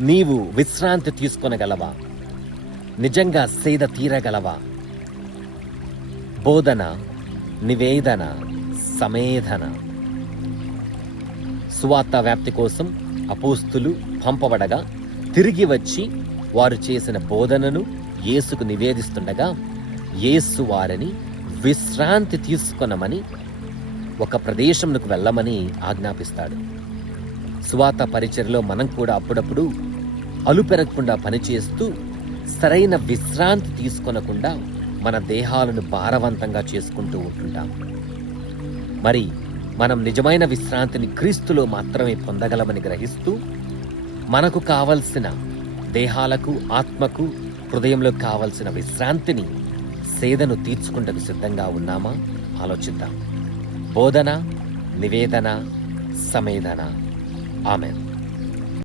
నీవు విశ్రాంతి తీసుకొనగలవా? నిజంగా సేద తీరగలవా? బోధన, నివేదన, సమేధన. సువార్త వ్యాప్తి కోసం అపోస్తులు పంపబడగా తిరిగి వచ్చి వారు చేసిన బోధనను యేసుకు నివేదిస్తుండగా యేసు వారిని విశ్రాంతి తీసుకొనమని, ఒక ప్రదేశంకు వెళ్ళమని ఆజ్ఞాపిస్తాడు. సువార్త పరిచర్యలో మనం కూడా అప్పుడప్పుడు అలుపెరగకుండా పనిచేస్తూ సరైన విశ్రాంతి తీసుకొనకుండా మన దేహాలను భారవంతంగా చేసుకుంటూ ఉంటుంటాం. మరి మనం నిజమైన విశ్రాంతిని క్రీస్తులో మాత్రమే పొందగలమని గ్రహిస్తూ మనకు కావలసిన దేహాలకు, ఆత్మకు, హృదయంలో కావలసిన విశ్రాంతిని, సేదను తీర్చుకుంటకు సిద్ధంగా ఉన్నామా? ఆలోచిద్దాం. బోధన, నివేదన, సమేధన. ఆమేన్.